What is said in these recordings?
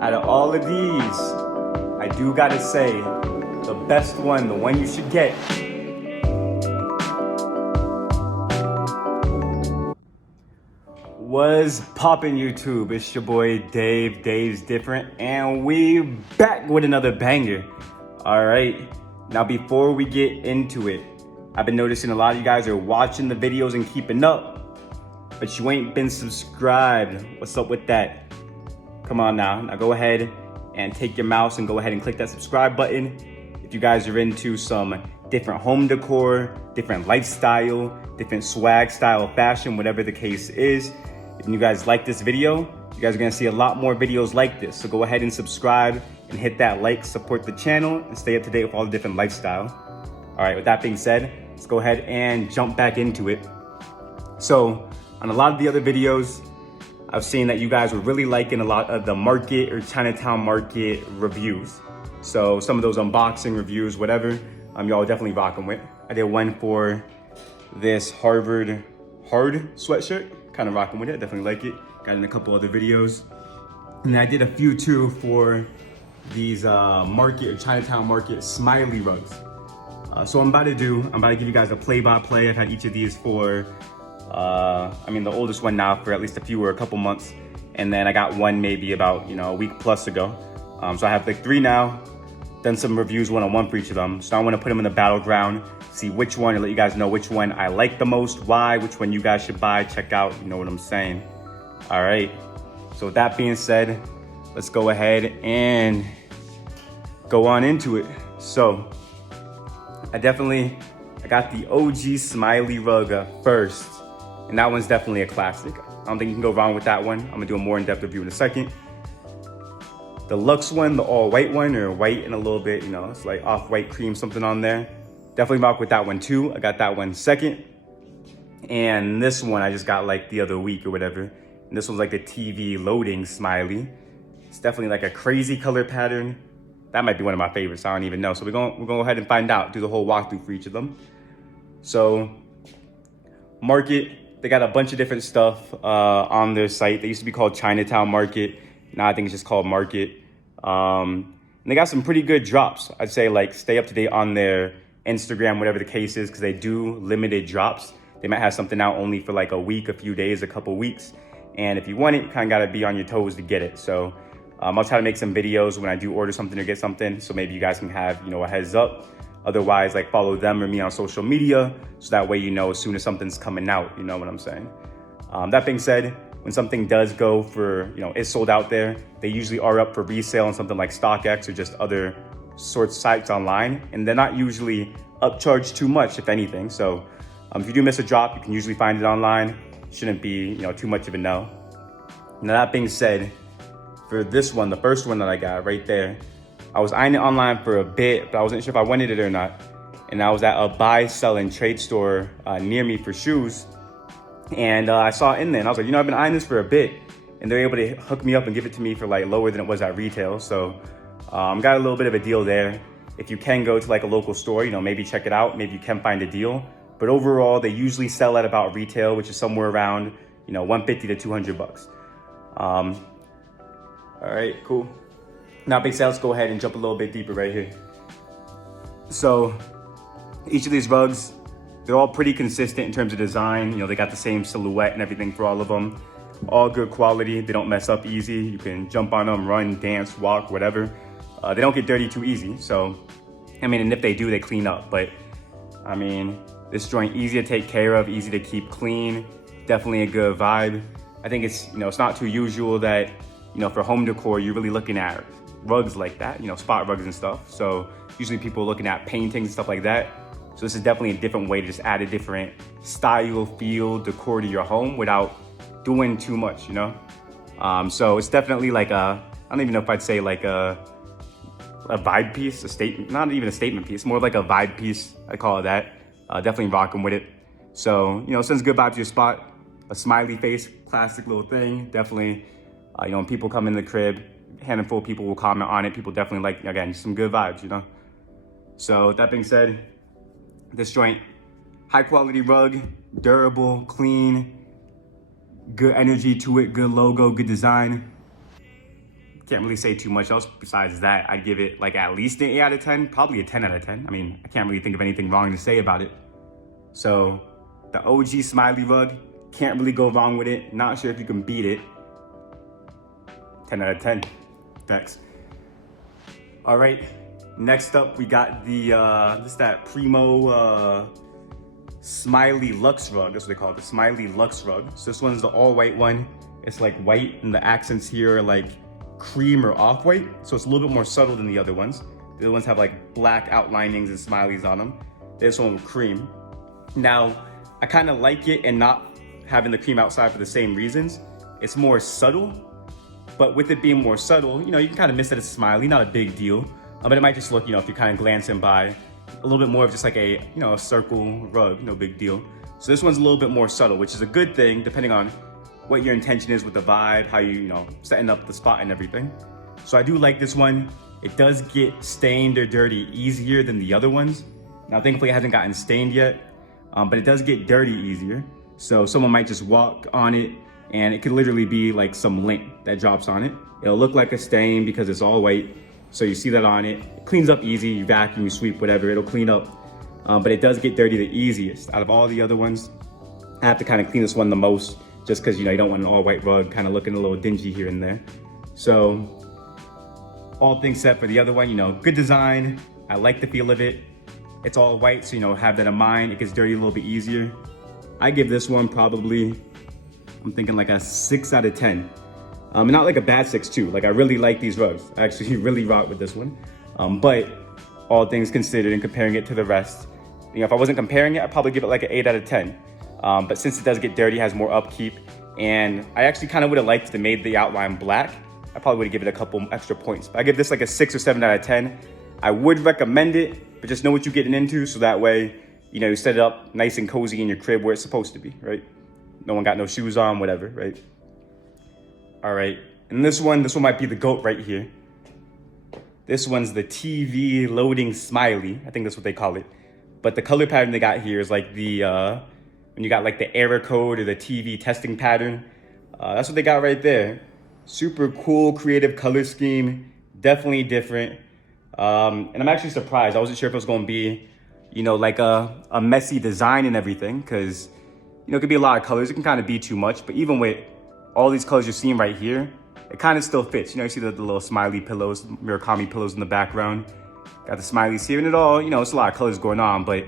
out of all of these, I do gotta say, the best one, the one you should get, was poppin' YouTube. It's your boy Dave, Dave's Different, and we back with another banger. All right, now before we get into it, I've been noticing a lot of you guys are watching the videos and keeping up, but you ain't been subscribed. What's up with that? Come on now go ahead and take your mouse and go ahead and click that subscribe button. If you guys are into some different home decor, different lifestyle, different swag style, fashion, whatever the case is, if you guys like this video, you guys are gonna see a lot more videos like this. So go ahead and subscribe and hit that like, support the channel, and stay up to date with all the different lifestyle. All right, with that being said, let's go ahead and jump back into it. So on a lot of the other videos, I've seen that you guys were really liking a lot of the market or Chinatown market reviews. So some of those unboxing reviews, whatever, y'all definitely rocking with. I did one for this Harvard hard sweatshirt, kind of rocking with it, definitely like it. Got in a couple other videos. And then I did a few too for these market or Chinatown market Smiley rugs. So I'm about to give you guys a play-by-play. I've had each of these for, the oldest one now for at least a couple months. And then I got one maybe about, a week plus ago. So I have like 3 now, done some reviews one-on-one for each of them. So I want to put them in the battleground, see which one, and let you guys know which one I like the most, why, which one you guys should buy, check out, you know what I'm saying. All right, so with that being said, let's go ahead and go on into it. So I got the OG Smiley Rug first, and that one's definitely a classic. I don't think you can go wrong with that one. I'm gonna do a more in-depth review in a second. The Luxe one, the all white one, or white and a little bit, it's like off-white cream, something on there. Definitely rock with that one too. I got that one second. And this one I just got like the other week or whatever. And this one's like the TV loading smiley. It's definitely like a crazy color pattern. That might be one of my favorites, I don't even know. So we're gonna go ahead and find out, do the whole walkthrough for each of them. So, Market, they got a bunch of different stuff on their site. They used to be called Chinatown Market. Now I think it's just called Market. And they got some pretty good drops. I'd say like stay up to date on their Instagram, whatever the case is, because they do limited drops. They might have something out only for like a week, a few days, a couple weeks. And if you want it, you kind of got to be on your toes to get it. So I'll try to make some videos when I do order something or get something. So maybe you guys can have, a heads up. Otherwise, like follow them or me on social media. So that way, as soon as something's coming out, you know what I'm saying? That being said, when something does go for, it's sold out there, they usually are up for resale on something like StockX or just other sorts of sites online. And they're not usually upcharged too much, if anything. So if you do miss a drop, you can usually find it online. Shouldn't be, too much of a no. Now that being said, for this one, the first one that I got right there, I was eyeing it online for a bit, but I wasn't sure if I wanted it or not. And I was at a buy, sell, and trade store near me for shoes. And I saw it in there and I was like, I've been eyeing this for a bit. And they're able to hook me up and give it to me for like lower than it was at retail. So got a little bit of a deal there. If you can go to like a local store, maybe check it out. Maybe you can find a deal. But overall, they usually sell at about retail, which is somewhere around, $150 to $200. All right, cool. Now, big sale, let's go ahead and jump a little bit deeper right here. So each of these rugs, they're all pretty consistent in terms of design. They got the same silhouette and everything for all of them. All good quality. They don't mess up easy. You can jump on them, run, dance, walk, whatever. They don't get dirty too easy. So, and if they do, they clean up. But, this joint, easy to take care of, easy to keep clean. Definitely a good vibe. I think it's, it's not too usual that, for home decor, you're really looking at rugs like that, spot rugs and stuff. So usually people are looking at paintings and stuff like that. So this is definitely a different way to just add a different style, feel, decor to your home without doing too much, So it's definitely like I don't even know if I'd say like a vibe piece, a statement, not even a statement piece, more like a vibe piece, I call it that. Definitely rocking with it. So, sends good vibes to your spot. A smiley face, classic little thing. Definitely, when people come in the crib, a handful of people will comment on it. People definitely like, again, some good vibes, So that being said, this joint, high quality rug, durable, clean, good energy to it, good logo, good design. Can't really say too much else besides that. I'd give it like at least an 8 out of 10, probably a 10 out of 10. I mean, I can't really think of anything wrong to say about it. So the OG Smiley Rug, can't really go wrong with it. Not sure if you can beat it. 10 out of 10. Thanks. All right, next up we got the, that Primo Smiley Luxe Rug. That's what they call it, the Smiley Luxe Rug. So this one's the all white one. It's like white and the accents here are like cream or off-white. So it's a little bit more subtle than the other ones. The other ones have like black outlinings and smileys on them. This one with cream. Now, I kind of like it and not having the cream outside for the same reasons. It's more subtle, but with it being more subtle, you know, you can kind of miss that it's smiley, not a big deal. But it might just look, you know, if you're kind of glancing by, a little bit more of just like a, you know, a circle rug, no big deal. So this one's a little bit more subtle, which is a good thing depending on what your intention is with the vibe, how you know, setting up the spot and everything. So I do like this one. It does get stained or dirty easier than the other ones. Now, thankfully it hasn't gotten stained yet, but it does get dirty easier. So someone might just walk on it and it could literally be like some lint that drops on it. It'll look like a stain because it's all white. So you see that on it. It cleans up easy, you vacuum, you sweep, whatever, it'll clean up. But it does get dirty the easiest. Out of all the other ones, I have to kind of clean this one the most just because, you know, you don't want an all white rug kind of looking a little dingy here and there. So all things set for the other one, you know, good design. I like the feel of it. It's all white, so, you know, have that in mind. It gets dirty a little bit easier. I give this one probably, I'm thinking like a 6 out of 10. Not like a bad 6 too. Like I really like these rugs. I actually really rock with this one. But all things considered and comparing it to the rest, you know, if I wasn't comparing it, I'd probably give it like an 8 out of 10. But since it does get dirty, has more upkeep, and I actually kind of would have liked to made the outline black, I probably would have given it a couple extra points. But I give this like a 6 or 7 out of 10. I would recommend it, but just know what you're getting into, so that way, you know, you set it up nice and cozy in your crib where it's supposed to be, right? No one got no shoes on, whatever, right? All right, and this one might be the GOAT right here. This one's the TV loading smiley. I think that's what they call it. But the color pattern they got here is like the, when you got like the error code or the TV testing pattern. That's what they got right there. Super cool, creative color scheme. Definitely different. And I'm actually surprised. I wasn't sure if it was gonna be, you know, like a messy design and everything, because, you know, it could be a lot of colors. It can kind of be too much, but even with all these colors you're seeing right here, it kind of still fits. You know, you see the little smiley pillows, Murakami pillows in the background. Got the smileys here, and it all, you know, it's a lot of colors going on, but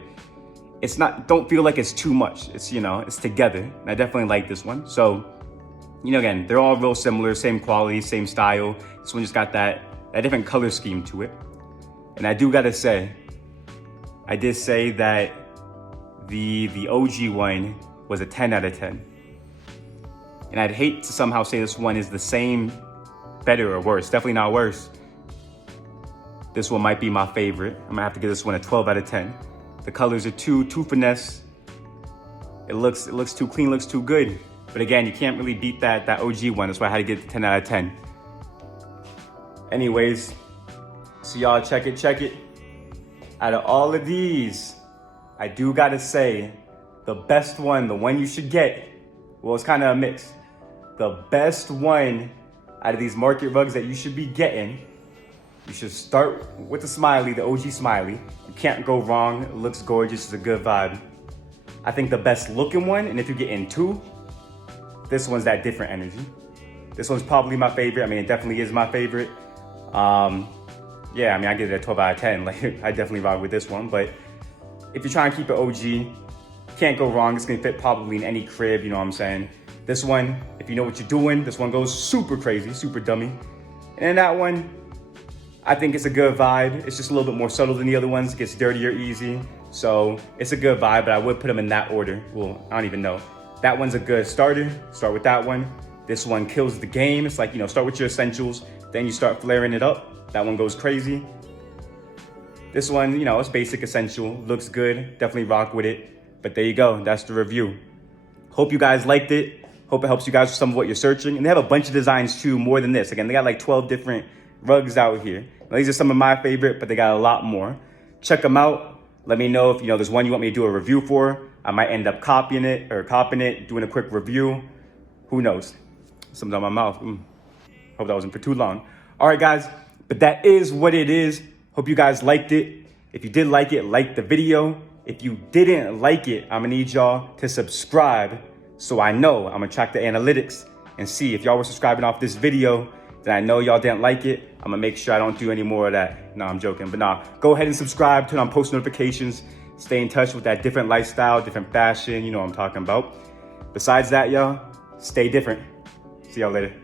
it's not, don't feel like it's too much. It's, you know, it's together. And I definitely like this one. So, you know, again, they're all real similar, same quality, same style. This one just got that different color scheme to it. And I do gotta say, I did say that the OG one was a 10 out of 10. And I'd hate to somehow say this one is the same, better or worse. Definitely not worse. This one might be my favorite. I'm gonna have to give this one a 12 out of 10. The colors are too finesse. It looks too clean, looks too good. But again, you can't really beat that OG one. That's why I had to get the 10 out of 10. Anyways, so y'all check it. Out of all of these, I do gotta say, the best one, the one you should get, well, it's kind of a mix. The best one out of these market rugs that you should be getting, you should start with the Smiley, the OG Smiley. You can't go wrong. It looks gorgeous. It's a good vibe. I think the best looking one, and if you're getting two, this one's that different energy. This one's probably my favorite. I mean, it definitely is my favorite. Yeah, I mean, I give it a 12 out of 10. Like, I definitely rock with this one. But if you're trying to keep it OG, can't go wrong. It's gonna fit probably in any crib, you know what I'm saying? This one, if you know what you're doing, this one goes super crazy, super dummy. And that one, I think it's a good vibe. It's just a little bit more subtle than the other ones. It gets dirtier easy. So it's a good vibe, but I would put them in that order. Well, I don't even know. That one's a good starter. Start with that one. This one kills the game. It's like, you know, start with your essentials, then you start flaring it up. That one goes crazy. This one, you know, it's basic essential, looks good, definitely rock with it. But there you go, that's the review. Hope you guys liked it. Hope it helps you guys with some of what you're searching. And they have a bunch of designs too, more than this. Again, they got like 12 different rugs out here. Now, these are some of my favorite, but they got a lot more. Check them out. Let me know if, you know, there's one you want me to do a review for. I might end up copying it, doing a quick review. Who knows? Something on my mouth. Hope that wasn't for too long. All right, guys, but that is what it is. Hope you guys liked it. If you did like it, like the video. If you didn't like it, I'm gonna need y'all to subscribe so I know. I'm gonna track the analytics and see if y'all were subscribing off this video, then I know y'all didn't like it. I'm gonna make sure I don't do any more of that. No, I'm joking, but nah, go ahead and subscribe, turn on post notifications, stay in touch with that different lifestyle, different fashion, you know what I'm talking about. Besides that, y'all, stay different. See y'all later.